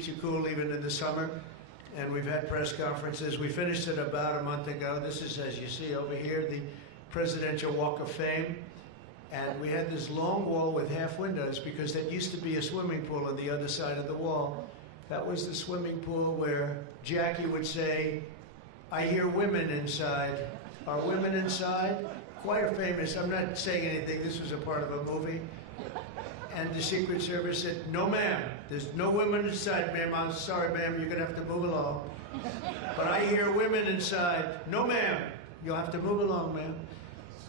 keeps you cool even in the summer. And we've had press conferences. We finished it about a month ago. This is, as you see over here, the Presidential Walk of Fame. And we had this long wall with half windows because that used to be a swimming pool on the other side of the wall. That was the swimming pool where Jackie would say, "I hear women inside." Are women inside? Quite famous. I'm not saying anything. This was a part of a movie. And the Secret Service said, "No, ma'am. There's no women inside, ma'am. I'm sorry, ma'am. You're going to have to move along." "But I hear women inside." "No, ma'am. You'll have to move along, ma'am."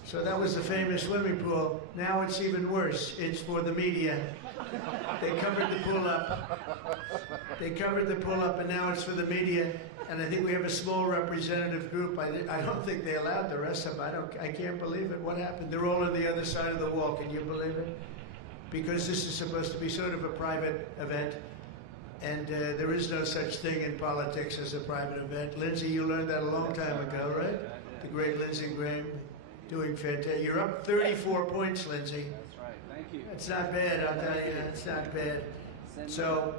So that was the famous swimming pool. Now it's even worse. It's for the media. They covered the pool up. They covered the pool up, and now it's for the media. And I think we have a small representative group. I don't think they allowed the rest of them. I can't believe it. What happened? They're all on the other side of the wall. Can you believe it? Because this is supposed to be sort of a private event. And there is no such thing in politics as a private event. Lindsey, you learned that a long time ago, right? The great Lindsey Graham. Doing fantastic. You're up 34 points, Lindsey. That's right. Thank you. It's not bad, I'll tell you. It's not bad. So,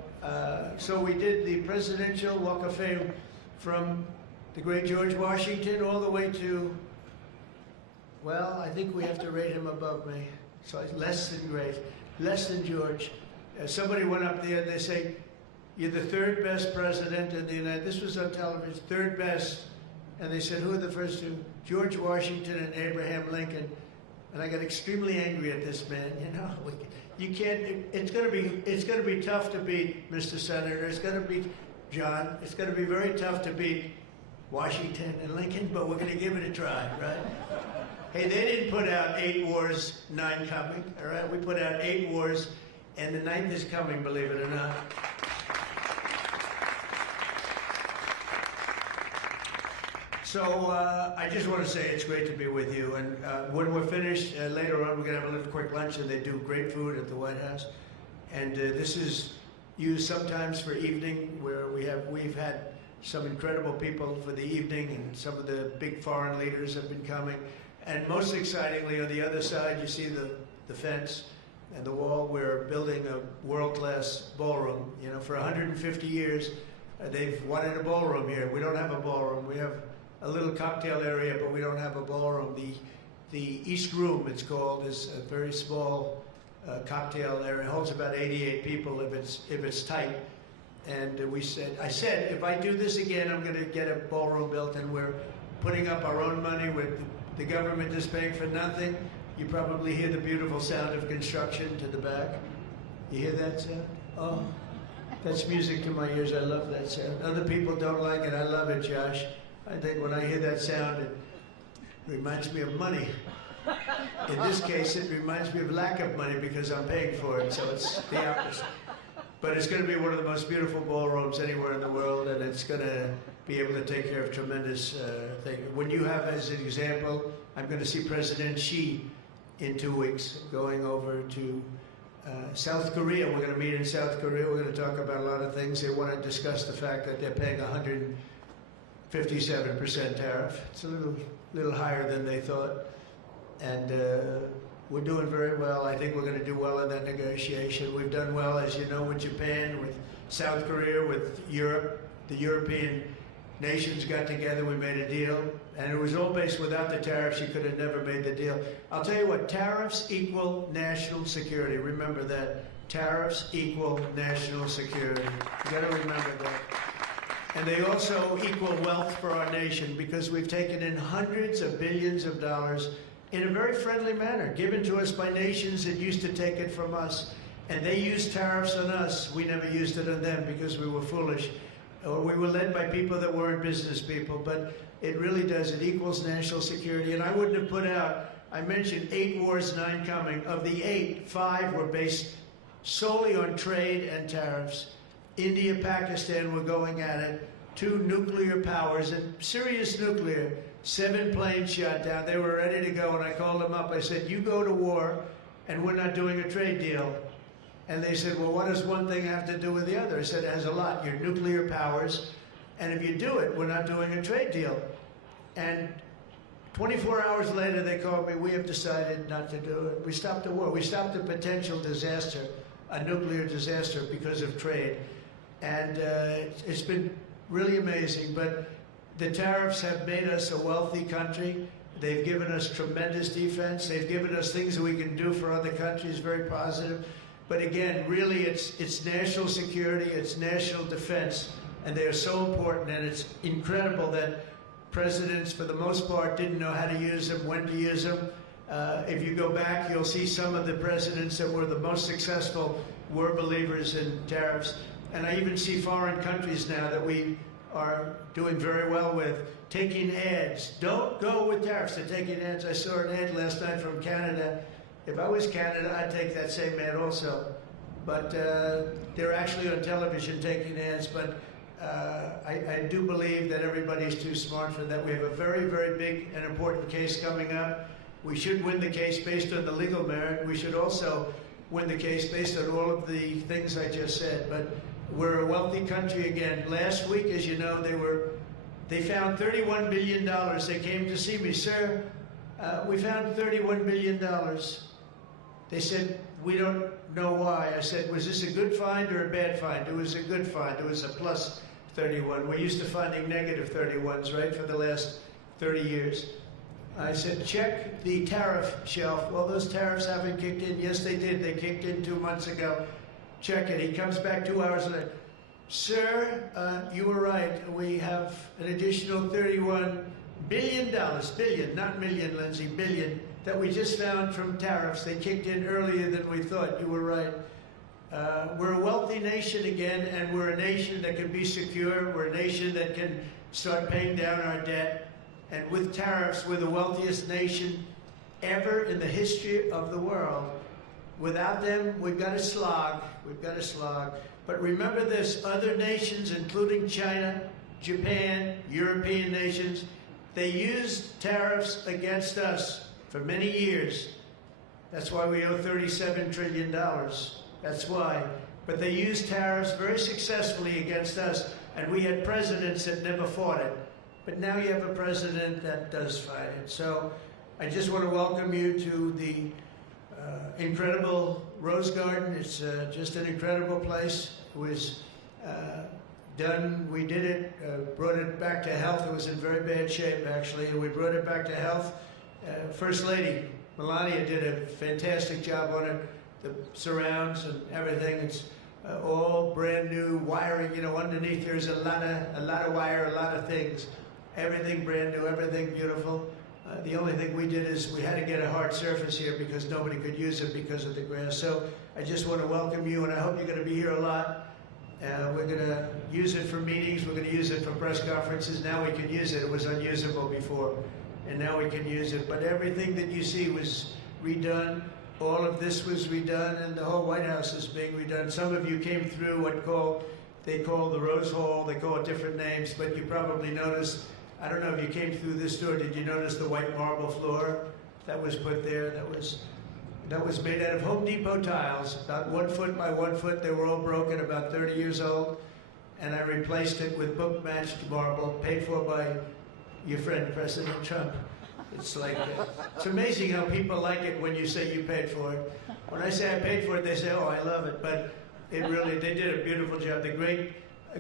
so we did the Presidential Walk of Fame from the great George Washington all the way to, well, I think we have to rate him above me. So it's less than great, less than George. Somebody went up there and they say, "You're the third best president in the United States." This was on television, third best. And they said, "Who are the first two?" "George Washington and Abraham Lincoln." And I got extremely angry at this man. You know, you can't. It's going to be tough to beat, Mr. Senator. It's going to be, John. It's going to be very tough to beat Washington and Lincoln, but we're going to give it a try, right? Hey, they didn't put out 8 wars, 9 coming. All right, we put out 8 wars, and the 9th is coming. Believe it or not. So I just want to say it's great to be with you. And when we're finished, later on, we're going to have a little quick lunch, and they do great food at the White House. And this is used sometimes for evening, where we've had some incredible people for the evening, and some of the big foreign leaders have been coming. And most excitingly, on the other side, you see the fence and the wall. We're building a world-class ballroom. You know, for 150 years, they've wanted a ballroom here. We don't have a ballroom. We have a little cocktail area, but we don't have a ballroom. The East Room, it's called, is a very small cocktail area. It holds about 88 people if it's tight. And I said, if I do this again, I'm going to get a ballroom built, and we're putting up our own money with the government is paying for nothing. You probably hear the beautiful sound of construction to the back. You hear that sound? Oh, that's music to my ears. I love that sound. Other people don't like it. I love it, Josh. I think when I hear that sound, it reminds me of money. In this case, it reminds me of lack of money because I'm paying for it, so it's the opposite. But it's going to be one of the most beautiful ballrooms anywhere in the world, and it's going to be able to take care of tremendous things. When you have, as an example, I'm going to see President Xi in 2 weeks, going over to South Korea. We're going to meet in South Korea. We're going to talk about a lot of things. They want to discuss the fact that they're paying 157% tariff. It's a little higher than they thought. And we're doing very well. I think we're going to do well in that negotiation. We've done well, as you know, with Japan, with South Korea, with Europe. The European nations got together, we made a deal. And it was all based without the tariffs. You could have never made the deal. I'll tell you what, tariffs equal national security. Remember that. Tariffs equal national security. You got to remember that. And they also equal wealth for our nation, because we've taken in hundreds of billions of dollars in a very friendly manner, given to us by nations that used to take it from us. And they used tariffs on us. We never used it on them because we were foolish. Or we were led by people that weren't business people. But it really does. It equals national security. And I wouldn't have put out, I mentioned 8 wars, 9 coming. Of the 8, 5 were based solely on trade and tariffs. India, Pakistan were going at it. 2 nuclear powers, and serious nuclear. 7 planes shot down. They were ready to go, and I called them up. I said, "You go to war, and we're not doing a trade deal." And they said, "Well, what does one thing have to do with the other?" I said, "It has a lot. You're nuclear powers, and if you do it, we're not doing a trade deal." And 24 hours later, they called me, "We have decided not to do it." We stopped the war. We stopped the potential disaster, a nuclear disaster, because of trade. and it's been really amazing. But the tariffs have made us a wealthy country. They've given us tremendous defense. They've given us things that we can do for other countries, very positive. But again, really, it's national security, it's national defense, and they are so important. And it's incredible that presidents, for the most part, didn't know how to use them, when to use them. If you go back, you'll see some of the presidents that were the most successful were believers in tariffs. And I even see foreign countries now that we are doing very well with taking ads. Don't go with tariffs. They're taking ads. I saw an ad last night from Canada. If I was Canada, I'd take that same ad also. But they're actually on television taking ads. But I do believe that everybody's too smart for that. We have a very, very big and important case coming up. We should win the case based on the legal merit. We should also win the case based on all of the things I just said. But we're a wealthy country again. Last week, as you know, they found $31 billion. They came to see me, sir. We found $31 billion. They said, we don't know why. I said, was this a good find or a bad find? It was a good find. It was a plus 31. We're used to finding negative 31s, right, for the last 30 years. I said, check the tariff shelf. Well, those tariffs haven't kicked in. Yes, they did. They kicked in 2 months ago. Check it. He comes back 2 hours later. Sir, you were right. We have an additional $31 billion, billion, not million, Lindsay, billion, that we just found from tariffs. They kicked in earlier than we thought. You were right. We're a wealthy nation again, and we're a nation that can be secure. We're a nation that can start paying down our debt. And with tariffs, we're the wealthiest nation ever in the history of the world. Without them, we've got to slog. We've got to slog. But remember this, other nations, including China, Japan, European nations, they used tariffs against us for many years. That's why we owe $37 trillion. That's why. But they used tariffs very successfully against us, and we had presidents that never fought it. But now you have a president that does fight it. So I just want to welcome you to the incredible Rose Garden. It's just an incredible place. It was done, we did it, brought it back to health. It was in very bad shape, actually, and we brought it back to health. First Lady Melania did a fantastic job on it, the surrounds and everything. It's all brand new wiring. You know, underneath there's a lot of wire, a lot of things. Everything brand new, everything beautiful. The only thing we did is we had to get a hard surface here because nobody could use it because of the grass. So I just want to welcome you, and I hope you're going to be here a lot. We're going to use it for meetings. We're going to use it for press conferences. Now we can use it. It was unusable before, and now we can use it. But everything that you see was redone. All of this was redone, and the whole White House is being redone. Some of you came through what they call the Rose Hall. They call it different names, but you probably noticed, I don't know if you came through this door, did you notice the white marble floor that was put there? That was made out of Home Depot tiles, about 1 foot by 1 foot. They were all broken, about 30 years old. And I replaced it with book-matched marble, paid for by your friend, President Trump. It's like, it's amazing how people like it when you say you paid for it. When I say I paid for it, they say, oh, I love it. But it really, they did a beautiful job. They're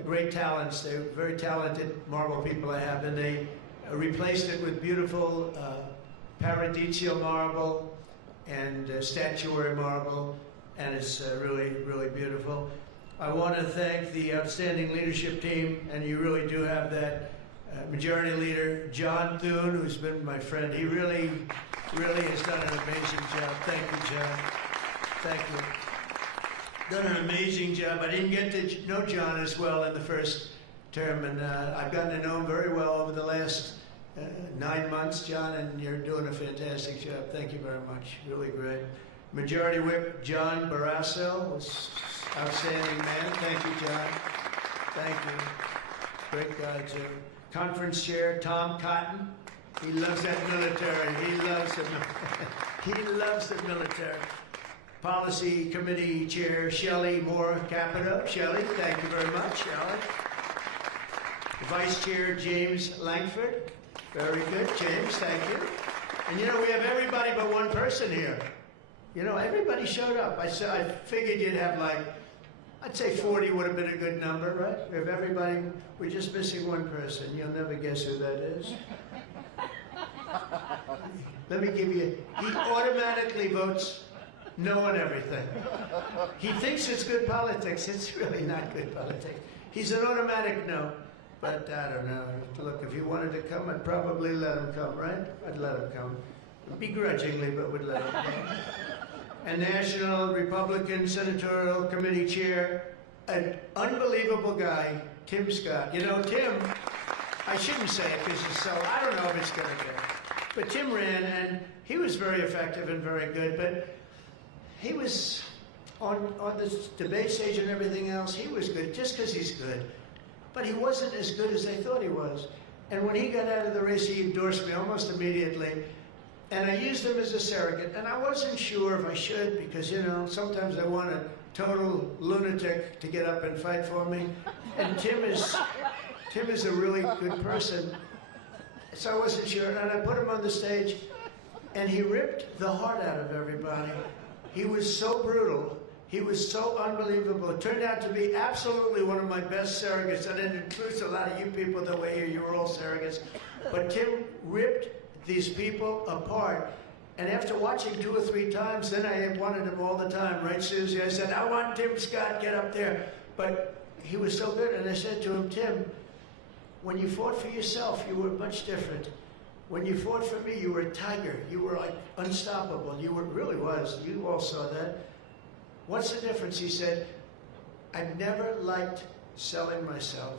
great talents. They're very talented marble people I have. And they replaced it with beautiful Paradiso marble and statuary marble. And it's really, really beautiful. I want to thank the outstanding leadership team, and you really do have that. Majority Leader John Thune, who's been my friend, he really, really has done an amazing job. Thank you, John. Thank you. Done an amazing job. I didn't get to know John as well in the first term, and I've gotten to know him very well over the last 9 months, John, and you're doing a fantastic job. Thank you very much. Really great. Majority Whip John Barrasso was outstanding man. Thank you, John. Thank you. Great guy, too. Conference Chair Tom Cotton. He loves that military. He loves the military. He loves the military. Policy Committee Chair Shelley Moore Capito. Shelley, thank you very much, Shelley. Vice Chair James Langford. Very good, James, thank you. And you know, we have everybody but one person here. You know, everybody showed up. I figured you'd have like I'd say 40 would have been a good number, right? If everybody, we're just missing one person. You'll never guess who that is. Let me give you, he automatically votes no on everything. He thinks it's good politics. It's really not good politics. He's an automatic no. But I don't know. Look, if he wanted to come, I'd probably let him come, right? I'd let him come. Begrudgingly, but would let him come. And National Republican Senatorial Committee Chair, an unbelievable guy, Tim Scott. You know, Tim, I shouldn't say it because it's so, I don't know if it's going to go. But Tim ran, and he was very effective and very good, but he was on the debate stage and everything else, he was good just because he's good. But he wasn't as good as they thought he was. And when he got out of the race, he endorsed me almost immediately. And I used him as a surrogate. And I wasn't sure if I should because, you know, sometimes I want a total lunatic to get up and fight for me. And Tim is a really good person. So I wasn't sure. And I put him on the stage, and he ripped the heart out of everybody. He was so brutal. He was so unbelievable. It turned out to be absolutely one of my best surrogates, and it includes a lot of you people that were here. You were all surrogates. But Tim ripped these people apart. And after watching 2 or 3 times, then I wanted him all the time, right, Susie? I said, I want Tim Scott, get up there. But he was so good, and I said to him, Tim, when you fought for yourself, you were much different. When you fought for me, you were a tiger. You were like unstoppable. You were, really was. You all saw that. What's the difference? He said, I've never liked selling myself.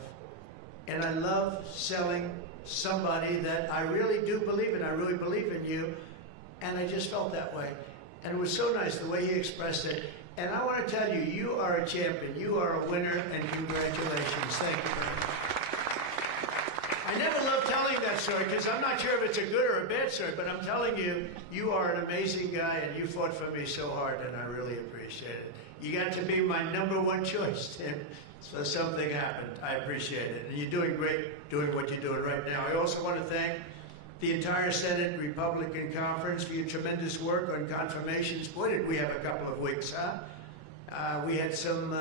And I love selling somebody that I really do believe in. I really believe in you. And I just felt that way. And it was so nice the way he expressed it. And I want to tell you, you are a champion. You are a winner, and congratulations. Thank you very much. I never love telling that story because I'm not sure if it's a good or a bad story, but I'm telling you, you are an amazing guy, and you fought for me so hard, and I really appreciate it. You got to be my #1 choice, Tim. So something happened. I appreciate it. And you're doing great doing what you're doing right now. I also want to thank the entire Senate Republican Conference for your tremendous work on confirmations. Boy, did we have a couple of weeks, huh? We had some,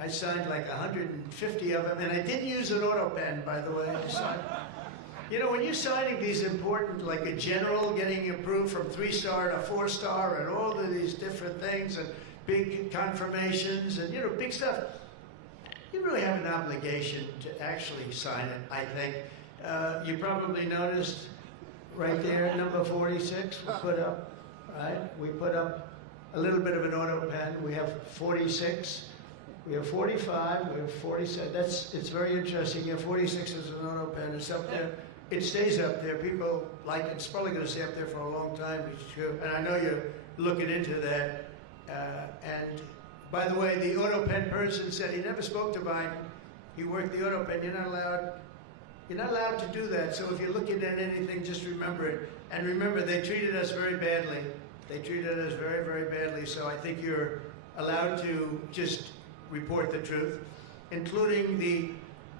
I signed like 150 of them, and I didn't use an auto pen, by the way. I signed. You know, when you're signing these important, like a general getting approved from 3-star to 4-star and all of these different things and big confirmations and, you know, big stuff, you really have an obligation to actually sign it, I think. You probably noticed right there, number 46, we put up, right? We put up a little bit of an auto pen. We have 46, we have 45, we have 47. It's very interesting. You have 46 as an auto pen. It's up there. It stays up there. People like it. It's probably going to stay up there for a long time. And I know you're looking into that. And by the way, the auto pen person said he never spoke to Biden. He worked the auto pen. You're not allowed to do that. So if you're looking at anything, just remember it. And remember, they treated us very badly. They treated us very, very badly, so I think you're allowed to just report the truth, including the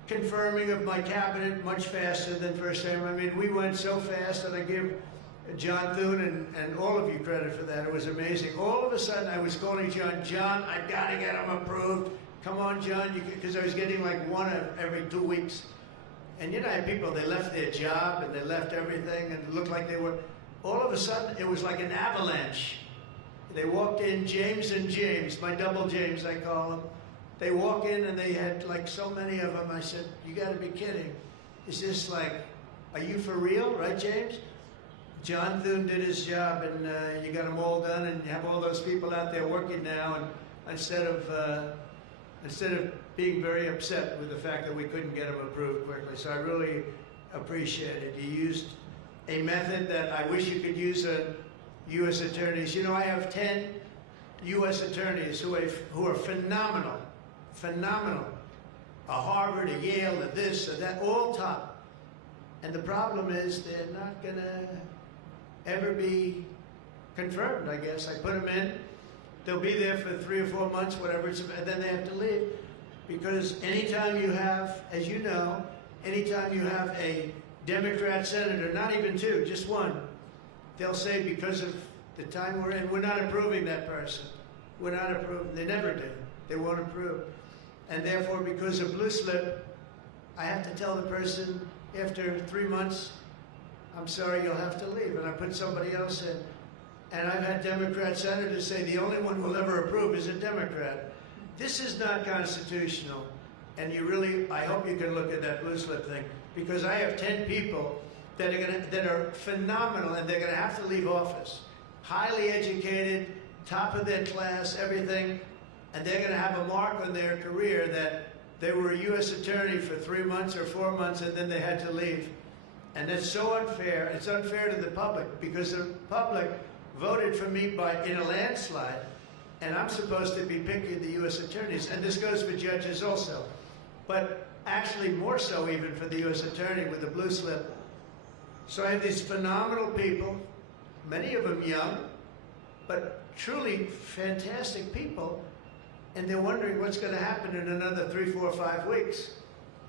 confirming of my cabinet much faster than first time. I mean, we went so fast, and I give John Thune and all of you credit for that. It was amazing. All of a sudden, I was calling John, I've got to get him approved. Come on, John, because I was getting like one every 2 weeks. And you know, I had people, they left their job, and they left everything, and it looked like they were... All of a sudden, it was like an avalanche. They walked in, James and James, my double James, I call them. They walk in, and they had like so many of them. I said, you got to be kidding. Is this like, are you for real, right, James? John Thune did his job, and you got them all done, and you have all those people out there working now. And instead of being very upset with the fact that we couldn't get them approved quickly, so I really appreciate it. You used a method that I wish you could use on U.S. attorneys. You know, I have 10 U.S. attorneys who are phenomenal, phenomenal. A Harvard, a Yale, a this, a that, all top. And the problem is they're not going to ever be confirmed, I guess. I put them in. They'll be there for 3 or 4 months, whatever, and then they have to leave. Because anytime you have, as you know, anytime you have a Democrat senator, not even 2, just 1, they'll say because of the time we're in, we're not approving that person. We're not approving. They never do. they won't approve. And therefore, because of blue slip, I have to tell the person after 3 months, I'm sorry, you'll have to leave, and I put somebody else in. And I've had Democrat senators say the only one who will ever approve is a Democrat. This is not constitutional. And you really, I hope you can look at that blue slip thing, because I have 10 people that are phenomenal, and they're gonna have to leave office. Highly educated, top of their class, everything, and they're gonna have a mark on their career that they were a U.S. attorney for 3 months or 4 months, and then they had to leave. And that's so unfair. It's unfair to the public, because the public voted for me in a landslide, and I'm supposed to be picking the U.S. attorneys, and this goes for judges also. But actually more so even for the U.S. attorney with the blue slip. So I have these phenomenal people, many of them young, but truly fantastic people, and they're wondering what's going to happen in another 3, 4, 5 weeks.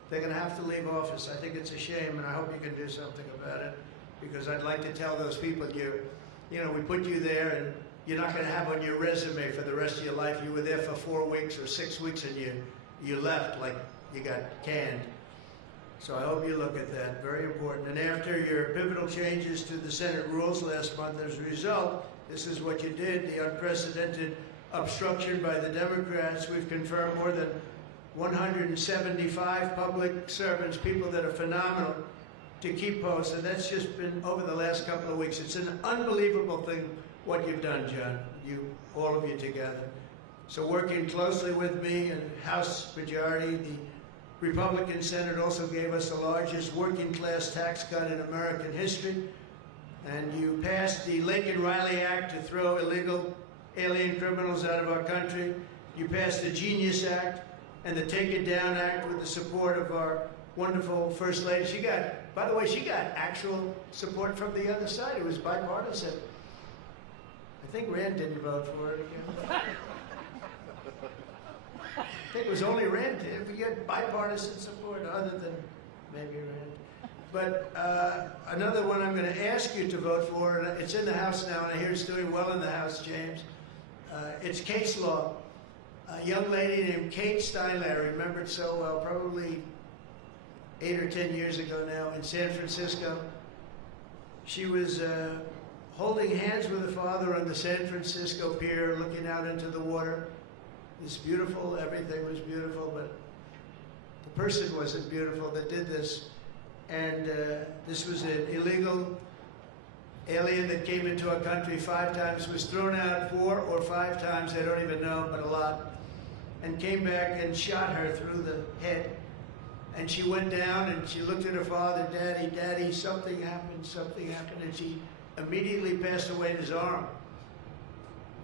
They're going to have to leave office. I think it's a shame, and I hope you can do something about it, because I'd like to tell those people, you know, we put you there, and you're not going to have on your resume for the rest of your life, you were there for 4 weeks or 6 weeks, and you left like you got canned. So I hope you look at that. Very important. And after your pivotal changes to the Senate rules last month, as a result, this is what you did, the unprecedented obstruction by the Democrats. We've confirmed more than 175 public servants, people that are phenomenal, to keep posts, and that's just been over the last couple of weeks. It's an unbelievable thing what you've done, John, all of you together. So working closely with me and House Majority, the Republican Senate also gave us the largest working class tax cut in American history, and you passed the Lincoln Riley Act to throw illegal alien criminals out of our country. You passed the Genius Act and the Take It Down Act with the support of our wonderful First Lady. She got, by the way, she got actual support from the other side. It was bipartisan. I think Rand didn't vote for it again. I think it was only Rand did. We get bipartisan support other than maybe Rand. But another one I'm going to ask you to vote for, and it's in the House now, and I hear it's doing well in the House, James. It's case law. A young lady named Kate Steinle, I remember it so well, probably 8 or 10 years ago now, in San Francisco. She was holding hands with her father on the San Francisco pier, looking out into the water. It's beautiful, everything was beautiful, but the person wasn't beautiful that did this. And this was an illegal alien that came into our country 5 times, was thrown out 4 or 5 times, I don't even know, but a lot, and came back and shot her through the head. And she went down and she looked at her father, Daddy, Daddy, something happened, and she immediately passed away in his arm.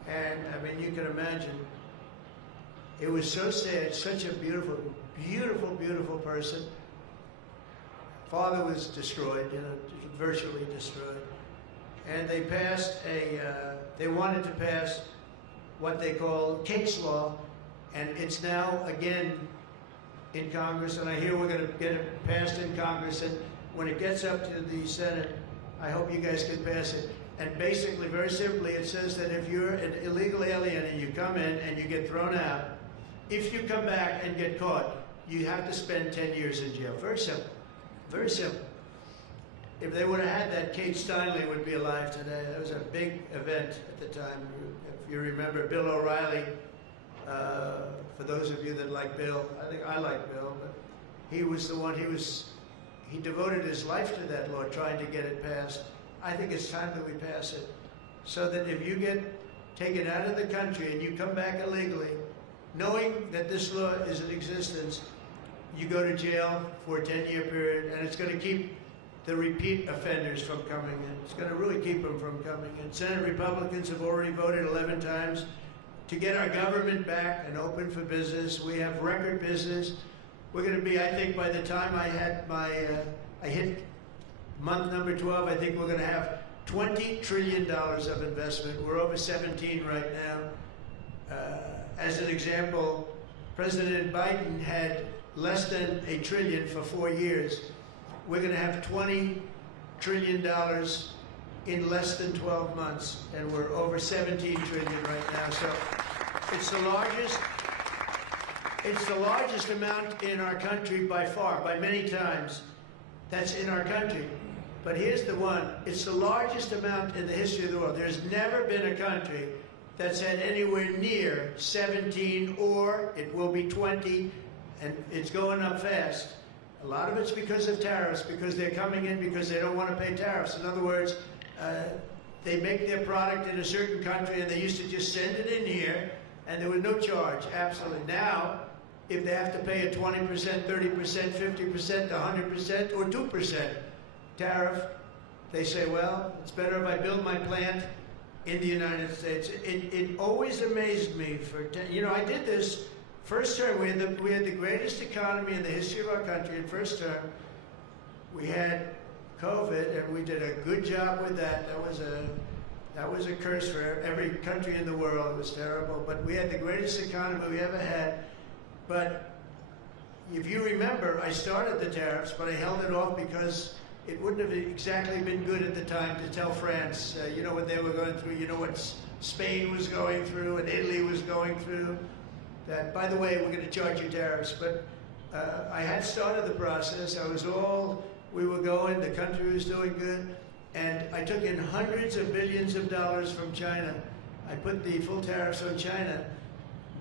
And I mean, you can imagine, it was so sad, such a beautiful, beautiful, beautiful person. Father was destroyed, you know, virtually destroyed. And they passed they wanted to pass what they call case law, and it's now again in Congress, and I hear we're going to get it passed in Congress, and when it gets up to the Senate, I hope you guys can pass it. And basically, very simply, it says that if you're an illegal alien and you come in and you get thrown out, if you come back and get caught, you have to spend 10 years in jail. Very simple. Very simple. If they would have had that, Kate Steinle would be alive today. That was a big event at the time. If you remember Bill O'Reilly, for those of you that like Bill, I think I like Bill, but he was the one, he devoted his life to that law, trying to get it passed. I think it's time that we pass it, so that if you get taken out of the country and you come back illegally, knowing that this law is in existence, you go to jail for a 10-year period, and it's going to keep the repeat offenders from coming in. It's going to really keep them from coming in. Senate Republicans have already voted 11 times to get our government back and open for business. We have record business. We're going to be, I think, by the time I hit month number 12, I think we're going to have $20 trillion of investment. We're over 17 right now. As an example, President Biden had less than $1 trillion for 4 years. We're going to have $20 trillion in less than 12 months, and we're over 17 trillion right now. So it's the largest It's the largest amount in our country by far, by many times. That's in our country. But here's the one. It's the largest amount in the history of the world. There's never been a country that's had anywhere near 17, or it will be 20, and it's going up fast. A lot of it's because of tariffs, because they're coming in because they don't want to pay tariffs. In other words, they make their product in a certain country, and they used to just send it in here, and there was no charge, absolutely. Now, if they have to pay a 20%, 30%, 50%, 100%, or 2% tariff, they say, well, it's better if I build my plant in the United States. It always amazed me. I did this first term. We had the greatest economy in the history of our country in first term. We had COVID, and we did a good job with that. That was a curse for every country in the world. It was terrible. But we had the greatest economy we ever had. But if you remember, I started the tariffs, but I held it off because it wouldn't have exactly been good at the time to tell France, you know what they were going through, you know what Spain was going through and Italy was going through. That, by the way, we're going to charge you tariffs. But I had started the process. We were going, the country was doing good. And I took in hundreds of billions of dollars from China. I put the full tariffs on China.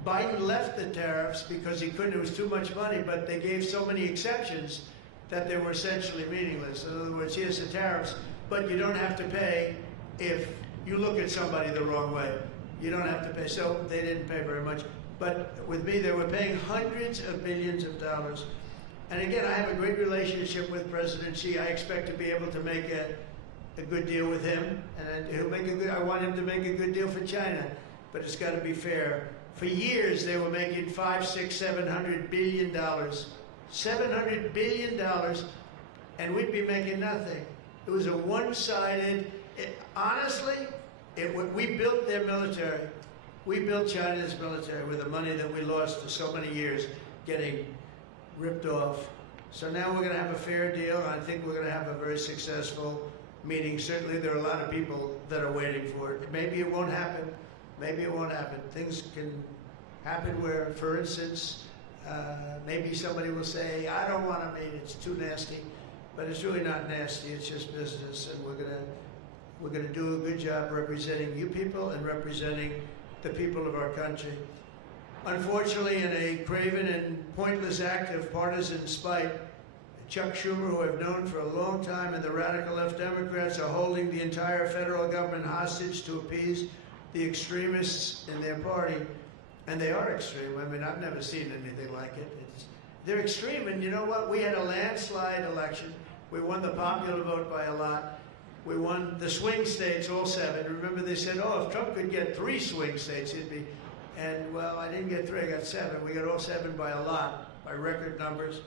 Biden left the tariffs because he couldn't, it was too much money, but they gave so many exceptions that they were essentially meaningless. In other words, here's the tariffs, but you don't have to pay if you look at somebody the wrong way. You don't have to pay. So they didn't pay very much. But with me, they were paying hundreds of billions of dollars. And again, I have a great relationship with President Xi. I expect to be able to make a good deal with him, and I want him to make a good deal for China, but it's got to be fair. For years, they were making $500, $600, $700 billion. $700 billion, and we'd be making nothing. It was a one-sided, honestly, we built their military. We built China's military with the money that we lost for so many years getting ripped off. So now we're going to have a fair deal, and I think we're going to have a very successful meeting. Certainly there are a lot of people that are waiting for it. Maybe it won't happen. Maybe it won't happen. Things can happen where, for instance, maybe somebody will say, I don't want to meet, it's too nasty. But it's really not nasty, it's just business, and we're gonna do a good job representing you people and representing the people of our country. Unfortunately, in a craven and pointless act of partisan spite, Chuck Schumer, who I've known for a long time, and the radical left Democrats are holding the entire federal government hostage to appease the extremists in their party. And they are extreme. I mean, I've never seen anything like it. They're extreme, and you know what? We had a landslide election. We won the popular vote by a lot. We won the swing states, all 7. Remember, they said, oh, if Trump could get 3 swing states, he'd be... And, well, I didn't get 3, I got 7. We got all 7 by a lot, by record numbers.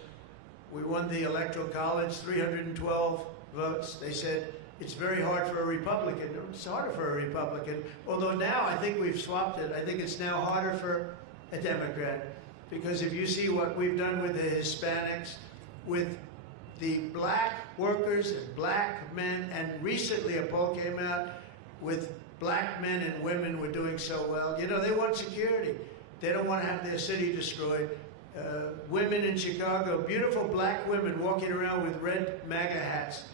We won the Electoral College, 312 votes. They said, it's very hard for a Republican. It's harder for a Republican. Although now I think we've swapped it. I think it's now harder for a Democrat. Because if you see what we've done with the Hispanics, with the black workers and black men, and recently a poll came out with black men and women were doing so well. You know, they want security. They don't want to have their city destroyed. Women in Chicago, beautiful black women walking around with red MAGA hats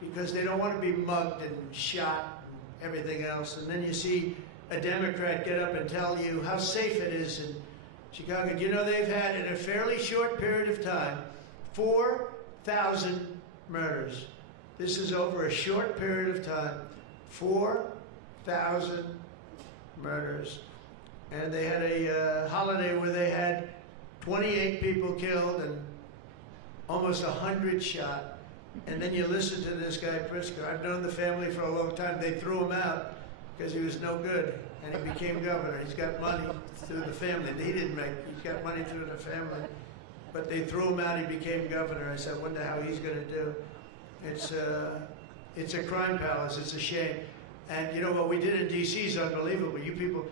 because they don't want to be mugged and shot and everything else. And then you see a Democrat get up and tell you how safe it is in Chicago. You know, they've had, in a fairly short period of time, 4,000 murders. This is over a short period of time. 4,000 murders. And they had a holiday where they had 28 people killed and almost 100 shot. And then you listen to this guy, Pritzker. I've known the family for a long time. They threw him out because he was no good. And he became governor. He's got money through the family. He didn't make, he's got money through the family. But they threw him out, he became governor. I said, I wonder how he's going to do. It's a crime palace, it's a shame. And you know what we did in D.C. is unbelievable. You people,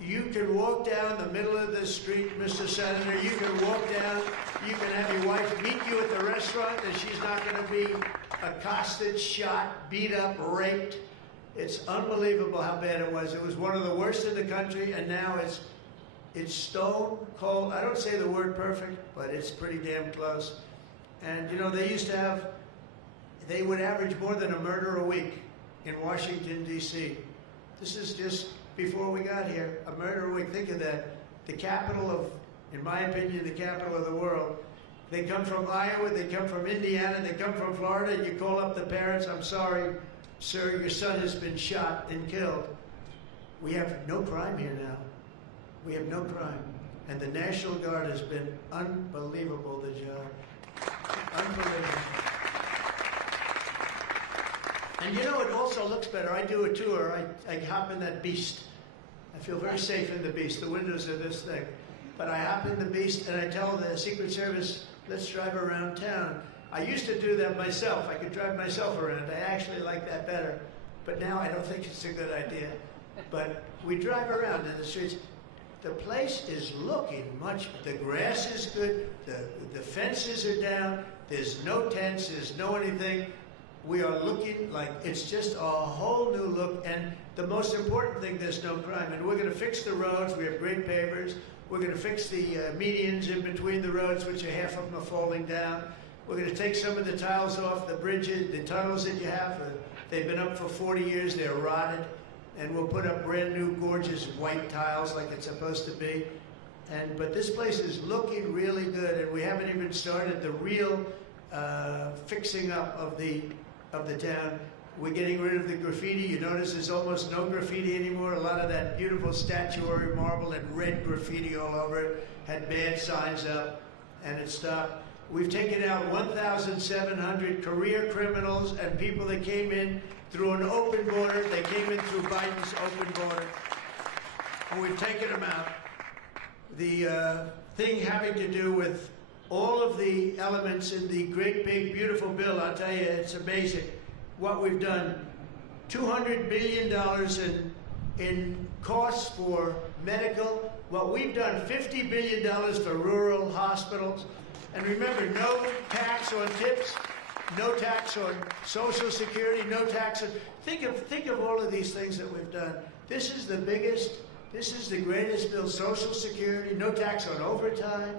you can walk down the middle of the street, Mr. Senator, you can walk down, you can have your wife meet you at the restaurant and she's not going to be accosted, shot, beat up, raped. It's unbelievable how bad it was. It was one of the worst in the country, and now It's stone cold. I don't say the word perfect, but it's pretty damn close. And you know, they would average more than a murder a week in Washington, D.C. This is just before we got here, a murder a week. Think of that. The capital of, in my opinion, the capital of the world. They come from Iowa, they come from Indiana, they come from Florida. You call up the parents, I'm sorry, sir, your son has been shot and killed. We have no crime here now. We have no crime. And the National Guard has been unbelievable, the job. Unbelievable. And you know, it also looks better. I do a tour, I hop in that beast. I feel very safe in the beast. The windows are this thick. But I hop in the beast and I tell the Secret Service, let's drive around town. I used to do that myself. I could drive myself around. I actually like that better. But now I don't think it's a good idea. But we drive around in the streets. The place is looking much, the grass is good, the fences are down, there's no tents, there's no anything. We are looking like it's just a whole new look. And the most important thing, there's no crime. And we're going to fix the roads. We have great pavers. We're going to fix the medians in between the roads, which are half of them are falling down. We're going to take some of the tiles off the bridges, the tunnels that you have. They've been up for 40 years. They're rotted. And we'll put up brand new, gorgeous white tiles like it's supposed to be. But this place is looking really good. And we haven't even started the real fixing up of the town. We're getting rid of the graffiti. You notice there's almost no graffiti anymore. A lot of that beautiful statuary marble and red graffiti all over it had bad signs up, and it stopped. We've taken out 1,700 career criminals and people that came in through an open border. They came in through Biden's open border, and we've taken them out. The thing having to do with all of the elements in the great, big, beautiful bill, I'll tell you, it's amazing what we've done. $200 billion in costs for medical. Well, we've done $50 billion for rural hospitals. And remember, no tax on tips, no tax on Social Security, no tax on... Think of all of these things that we've done. This is the biggest, this is the greatest bill. Social Security, no tax on overtime,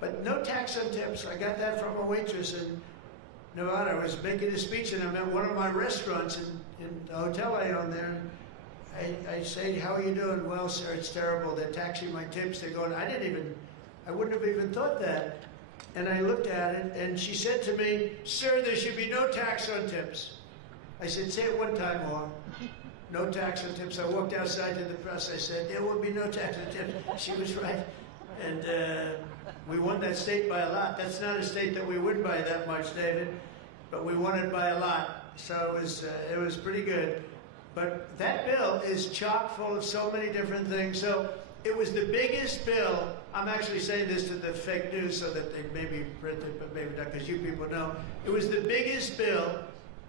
but no tax on tips. I got that from a waitress in Nevada. I was making a speech and I'm at one of my restaurants in the hotel I own there. And I say, how are you doing? Well, sir, it's terrible. They're taxing my tips. They're going, I wouldn't have even thought that. And I looked at it and she said to me, sir, there should be no tax on tips. I said, say it one time more. No tax on tips. I walked outside to the press. I said, there will be no tax on tips. She was right. And we won that state by a lot. That's not a state that we win by that much, David, but we won it by a lot. So it was pretty good. But that bill is chock full of so many different things. So it was the biggest bill. I'm actually saying this to the fake news so that they maybe print it, but maybe not, because you people know. It was the biggest bill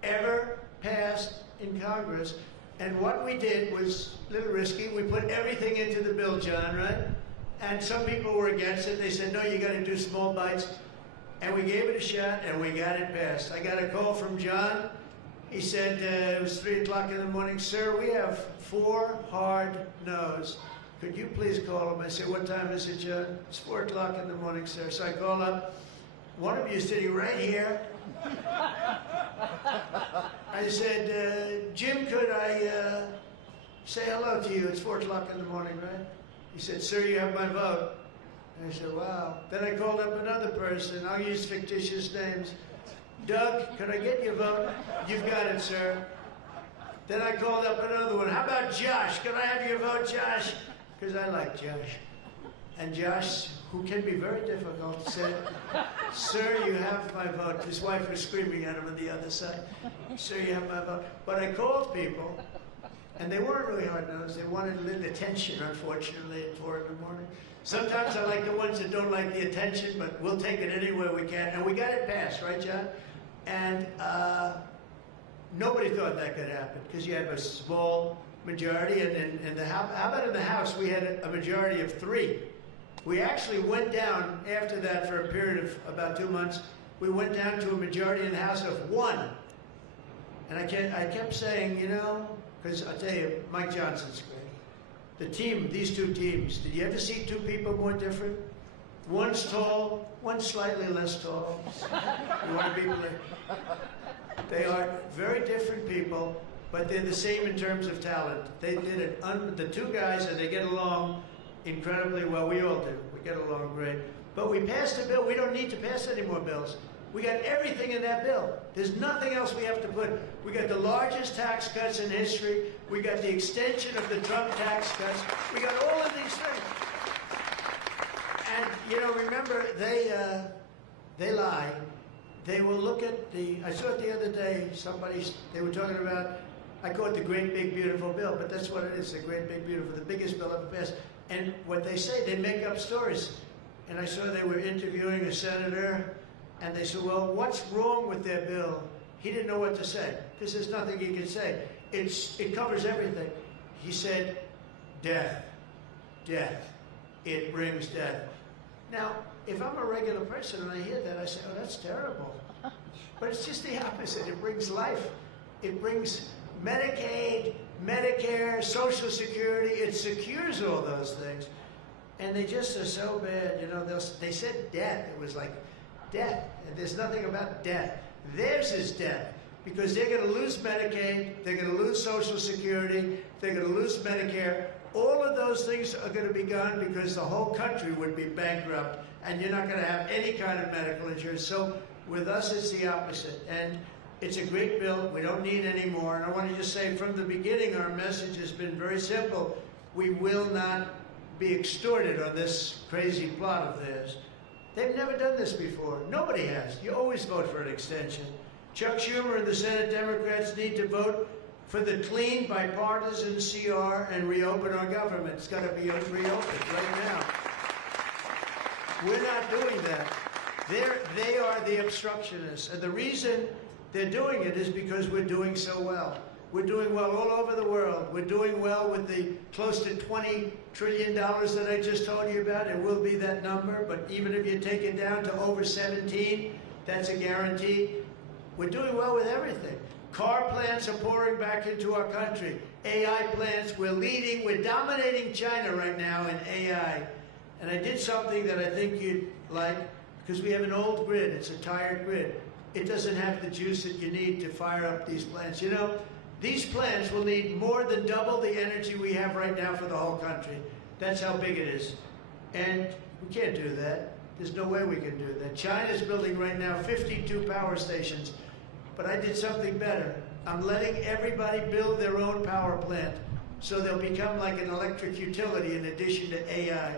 ever passed in Congress. And what we did was a little risky. We put everything into the bill, John, right? And some people were against it. They said, no, you got to do small bites. And we gave it a shot, and we got it passed. I got a call from John. He said, it was 3 o'clock in the morning. Sir, we have 4 hard no's. Could you please call him? I said, what time is it, John? It's 4 o'clock in the morning, sir. So I call up. One of you is sitting right here. I said, Jim, could I say hello to you? It's 4 o'clock in the morning, right? He said, sir, you have my vote. And I said, wow. Then I called up another person. I'll use fictitious names. Doug, could I get your vote? You've got it, sir. Then I called up another one. How about Josh? Can I have your vote, Josh? Because I like Josh. And Josh, who can be very difficult, said, sir, you have my vote. His wife was screaming at him on the other side. Sir, you have my vote. But I called people, and they weren't really hard-nosed. They wanted a little attention, unfortunately, at 4 in the morning. Sometimes I like the ones that don't like the attention, but we'll take it any way we can. And we got it passed, right, John? And nobody thought that could happen, because you have a small majority. And in the House, how about in the House, we had a majority of 3. We actually went down after that for a period of about 2 months. We went down to a majority in the House of 1. And I kept saying, you know, because I tell you, Mike Johnson's great. the team, these two teams, did you ever see two people more different? One's tall, one's slightly less tall. You want to be they are very different people, but they're the same in terms of talent. They did it, the two guys, and they get along incredibly well. We all do. We get along great. But we passed a bill. We don't need to pass any more bills. We got everything in that bill. There's nothing else we have to put. We got the largest tax cuts in history. We got the extension of the Trump tax cuts. We got all of these things. And, you know, remember, they lie. They will look at I saw it the other day, they were talking about, I call it the Great Big Beautiful Bill, but that's what it is, the Great Big Beautiful, the biggest bill ever passed. And what they say, they make up stories. And I saw they were interviewing a senator, and they said, well, what's wrong with their bill? He didn't know what to say, because there's nothing he could say. It covers everything. He said, death, death. It brings death. Now, if I'm a regular person and I hear that, I say, oh, that's terrible. But it's just the opposite. It brings life. It brings Medicaid, Medicare, Social Security. It secures all those things. And they just are so bad. You know, they said death. It was like death. And there's nothing about death. Theirs is death. Because they're going to lose Medicaid. They're going to lose Social Security. They're going to lose Medicare. All of those things are going to be gone because the whole country would be bankrupt, and you're not going to have any kind of medical insurance. So with us, it's the opposite. And it's a great bill. We don't need any more. And I want to just say from the beginning, our message has been very simple. We will not be extorted on this crazy plot of theirs. They've never done this before. Nobody has. You always vote for an extension. Chuck Schumer and the Senate Democrats need to vote for the clean, bipartisan CR and reopen our government. It's got to be reopened right now. We're not doing that. They are the obstructionists. And the reason they're doing it is because we're doing so well. We're doing well all over the world. We're doing well with the close to $20 trillion that I just told you about. It will be that number, but even if you take it down to over 17, that's a guarantee. We're doing well with everything. Car plants are pouring back into our country. AI plants, we're leading, we're dominating China right now in AI. And I did something that I think you'd like, because we have an old grid, it's a tired grid. It doesn't have the juice that you need to fire up these plants. You know, these plants will need more than double the energy we have right now for the whole country. That's how big it is. And we can't do that. There's no way we can do that. China's building right now 52 power stations. But I did something better. I'm letting everybody build their own power plant, so they'll become like an electric utility in addition to AI.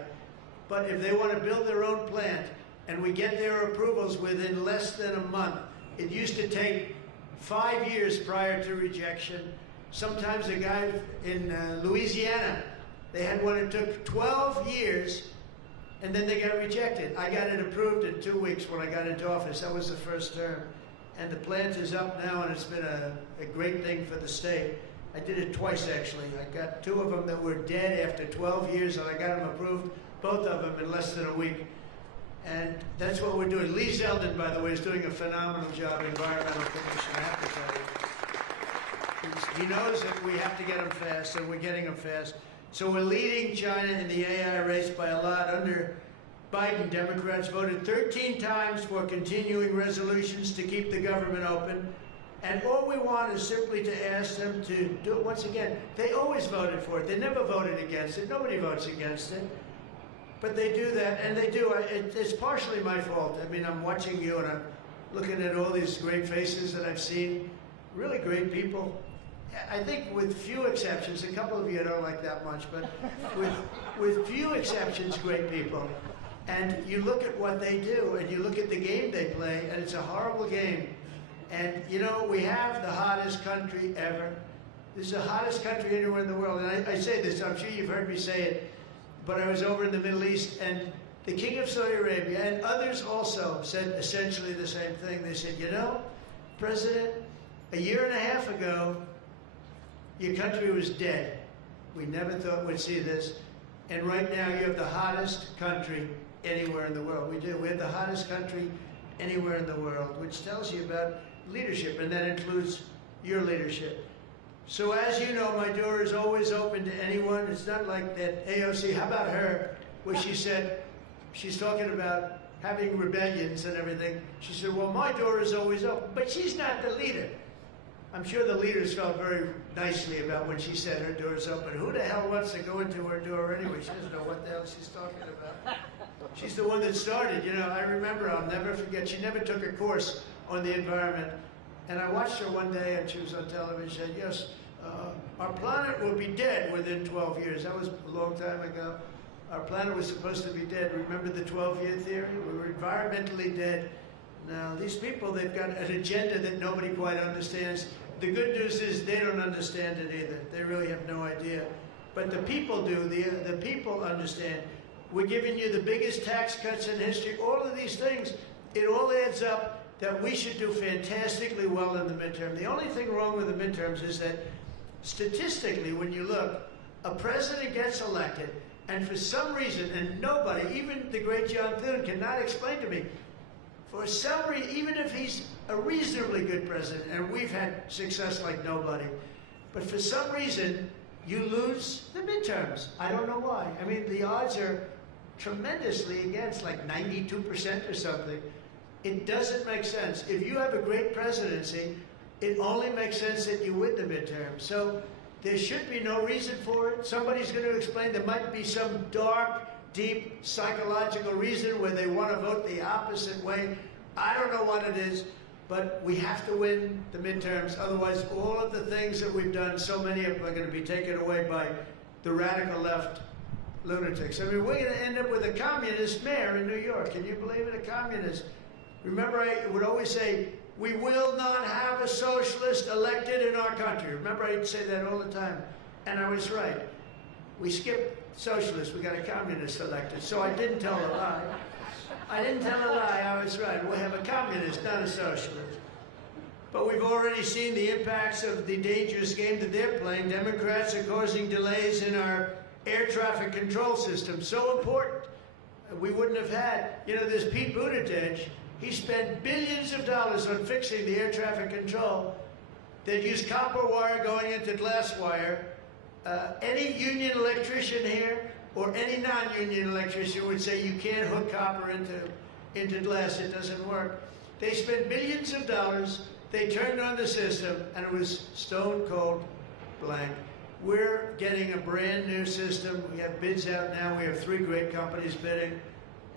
But if they want to build their own plant, and we get their approvals within less than a month, it used to take 5 years prior to rejection. Sometimes a guy in Louisiana, they had one that took 12 years, and then they got rejected. I got it approved in 2 weeks when I got into office. That was the first term. And the plant is up now, and it's been a great thing for the state. I did it twice, actually. I got 2 of them that were dead after 12 years, and I got them approved, both of them, in less than a week. And that's what we're doing. Lee Zeldin, by the way, is doing a phenomenal job, Environmental Commission, I have to tell you. He knows that we have to get them fast, and we're getting them fast. So we're leading China in the AI race by a lot. Under Biden, Democrats voted 13 times for continuing resolutions to keep the government open. And all we want is simply to ask them to do it once again. They always voted for it. They never voted against it. Nobody votes against it. But they do that, and they do. It's partially my fault. I mean, I'm watching you, and I'm looking at all these great faces that I've seen. Really great people. I think with few exceptions, a couple of you I don't like that much, but with few exceptions, great people. And you look at what they do, and you look at the game they play, and it's a horrible game. And, you know, we have the hottest country ever. This is the hottest country anywhere in the world. And I say this, I'm sure you've heard me say it, but I was over in the Middle East, and the King of Saudi Arabia and others also said essentially the same thing. They said, you know, President, a year and a half ago, your country was dead. We never thought we'd see this. And right now, you have the hottest country anywhere in the world. We do. We have the hottest country anywhere in the world, which tells you about leadership, and that includes your leadership. So as you know, my door is always open to anyone. It's not like that AOC, how about her, where she said, she's talking about having rebellions and everything. She said, well, my door is always open. But she's not the leader. I'm sure the leaders felt very nicely about when she said her door is open. Who the hell wants to go into her door anyway? She doesn't know what the hell she's talking about. She's the one that started. You know, I remember, I'll never forget, she never took a course on the environment. And I watched her one day, and she was on television. She said, yes, our planet will be dead within 12 years. That was a long time ago. Our planet was supposed to be dead. Remember the 12-year theory? We were environmentally dead. Now, these people, they've got an agenda that nobody quite understands. The good news is they don't understand it either. They really have no idea. But the people do. The people understand. We're giving you the biggest tax cuts in history. All of these things, it all adds up that we should do fantastically well in the midterm. The only thing wrong with the midterms is that statistically, when you look, a president gets elected, and for some reason, and nobody, even the great John Thune, cannot explain to me, for some reason, even if he's a reasonably good president, and we've had success like nobody, but for some reason, you lose the midterms. I don't know why. I mean, the odds are tremendously against, like 92% or something. It doesn't make sense. If you have a great presidency, it only makes sense that you win the midterm. So there should be no reason for it. Somebody's going to explain there might be some dark, deep psychological reason where they want to vote the opposite way. I don't know what it is, but we have to win the midterms. Otherwise, all of the things that we've done, so many of them are going to be taken away by the radical left lunatics. I mean, we're going to end up with a communist mayor in New York. Can you believe it? A communist. Remember, I would always say, we will not have a socialist elected in our country. Remember, I'd say that all the time. And I was right. We skipped socialists. We got a communist elected. So I didn't tell a lie. I didn't tell a lie. I was right. We'll have a communist, not a socialist. But we've already seen the impacts of the dangerous game that they're playing. Democrats are causing delays in our air traffic control system. So important. We wouldn't have had, you know, this Pete Buttigieg. He spent billions of dollars on fixing the air traffic control. They'd use copper wire going into glass wire. Any union electrician here or any non-union electrician would say you can't hook copper into glass. It doesn't work. They spent billions of dollars. They turned on the system, and it was stone cold blank. We're getting a brand new system. We have bids out now. We have 3 great companies bidding.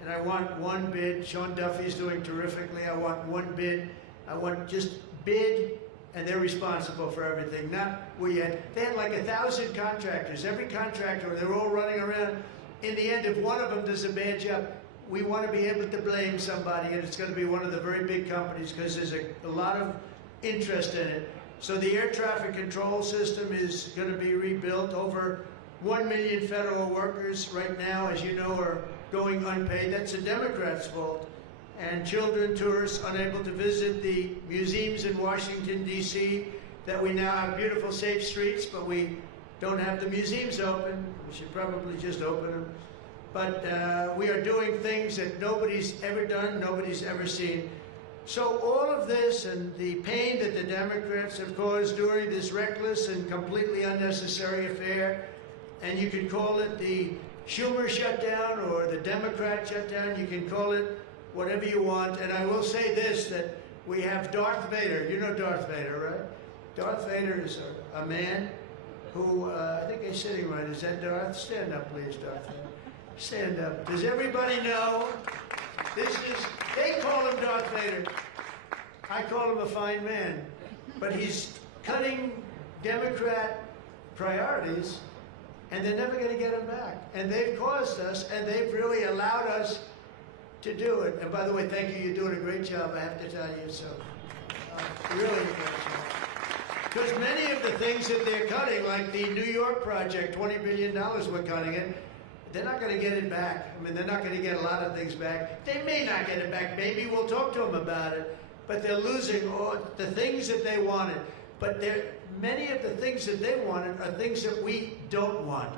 And I want one bid. Sean Duffy's doing terrifically. I want one bid. I want just bid, and they're responsible for everything. Not where they had like 1,000 contractors. Every contractor, they're all running around. In the end, if one of them does a bad job, we want to be able to blame somebody, and it's going to be one of the very big companies because there's a lot of interest in it. So the air traffic control system is going to be rebuilt. Over 1 million federal workers right now, as you know, are going unpaid. That's the Democrats' fault. And children, tourists, unable to visit the museums in Washington, D.C., that we now have beautiful, safe streets, but we don't have the museums open. We should probably just open them. But we are doing things that nobody's ever done, nobody's ever seen. So all of this and the pain that the Democrats have caused during this reckless and completely unnecessary affair, and you can call it the Schumer shutdown or the Democrat shutdown, you can call it whatever you want. And I will say this, that we have Darth Vader. You know Darth Vader, right? Darth Vader is a man who, I think he's sitting right. Is that Darth? Stand up, please, Darth Vader. Stand up. Does everybody know? They call him Darth Vader. I call him a fine man. But he's cutting Democrat priorities, and they're never going to get him back. And they've caused us, and they've really allowed us to do it. And by the way, thank you. You're doing a great job, I have to tell you. So, really a great job. Because many of the things that they're cutting, like the New York project, $20 billion we're cutting it, they're not going to get it back. I mean, they're not going to get a lot of things back. They may not get it back. Maybe we'll talk to them about it. But they're losing all the things that they wanted. But many of the things that they wanted are things that we don't want.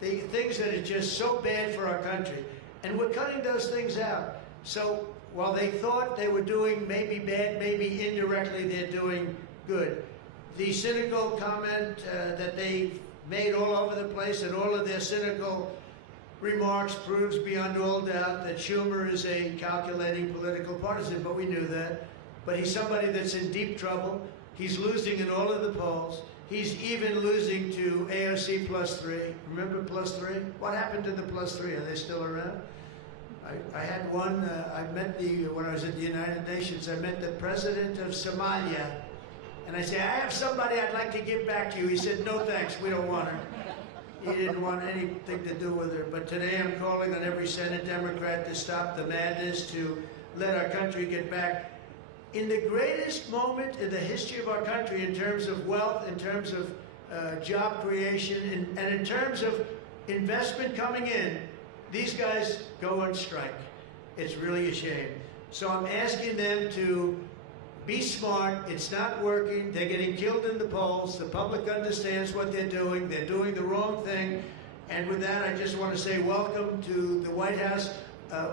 The things that are just so bad for our country. And we're cutting those things out. So while they thought they were doing maybe bad, maybe indirectly they're doing good. the cynical comment that they made all over the place, and all of their cynical remarks proves beyond all doubt that Schumer is a calculating political partisan, but we knew that. But he's somebody that's in deep trouble. He's losing in all of the polls. He's even losing to AOC +3. Remember +3? What happened to the +3? Are they still around? I had one, when I was at the United Nations, I met the president of Somalia. And I said, I have somebody I'd like to give back to you. He said, no thanks, we don't want her. He didn't want anything to do with her. But today I'm calling on every Senate Democrat to stop the madness, to let our country get back in the greatest moment in the history of our country in terms of wealth, in terms of job creation, and in terms of investment coming in. These guys go on strike. It's really a shame. So I'm asking them to be smart. It's not working. They're getting killed in the polls. The public understands what they're doing. They're doing the wrong thing. And with that, I just want to say welcome to the White House.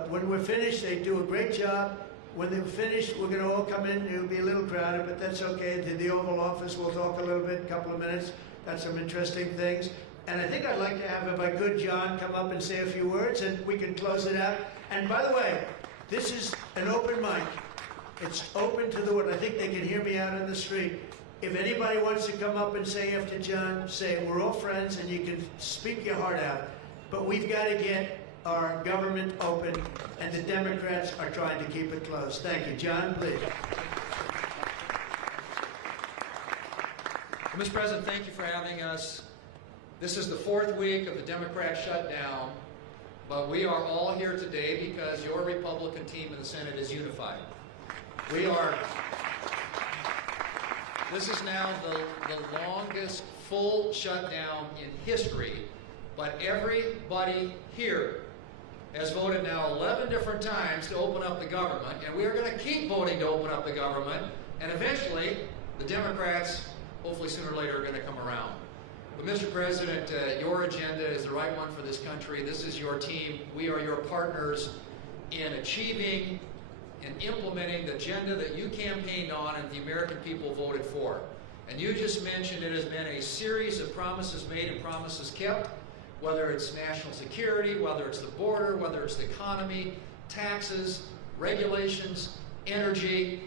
When we're finished, they do a great job. When they're finished, we're going to all come in. It'll be a little crowded, but that's okay. To the Oval Office, we'll talk a little bit, a couple of minutes. Got some interesting things. And I think I'd like to have, if I could, John, come up and say a few words, and we can close it out. And by the way, this is an open mic. It's open to the world. I think they can hear me out on the street. If anybody wants to come up and say after John, say it. We're all friends, and you can speak your heart out. But we've got to get our government open, and the Democrats are trying to keep it closed. Thank you. John, please. Well, Mr. President, thank you for having us. This is the 4th week of the Democrat shutdown, but we are all here today because your Republican team in the Senate is unified. This is now the longest full shutdown in history, but everybody here has voted now 11 different times to open up the government, and we are going to keep voting to open up the government, and eventually the Democrats, hopefully sooner or later, are going to come around. But Mr. President, your agenda is the right one for this country. This is your team. We are your partners in achieving and implementing the agenda that you campaigned on and the American people voted for. And you just mentioned it has been a series of promises made and promises kept, whether it's national security, whether it's the border, whether it's the economy, taxes, regulations, energy,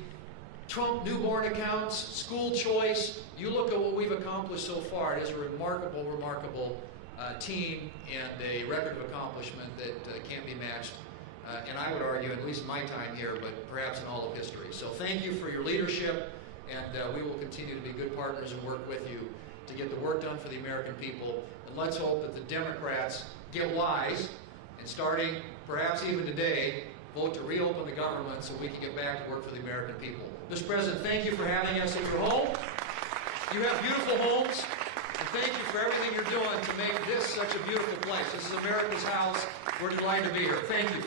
Trump newborn accounts, school choice. You look at what we've accomplished so far. It is a remarkable, remarkable team and a record of accomplishment that can't be matched. And I would argue, at least in my time here, but perhaps in all of history. So thank you for your leadership, and we will continue to be good partners and work with you to get the work done for the American people. And let's hope that the Democrats get wise, and starting perhaps even today, vote to reopen the government so we can get back to work for the American people. Mr. President, thank you for having us at your home. You have beautiful homes, and thank you for everything you're doing to make this such a beautiful place. This is America's house. We're delighted to be here. Thank you.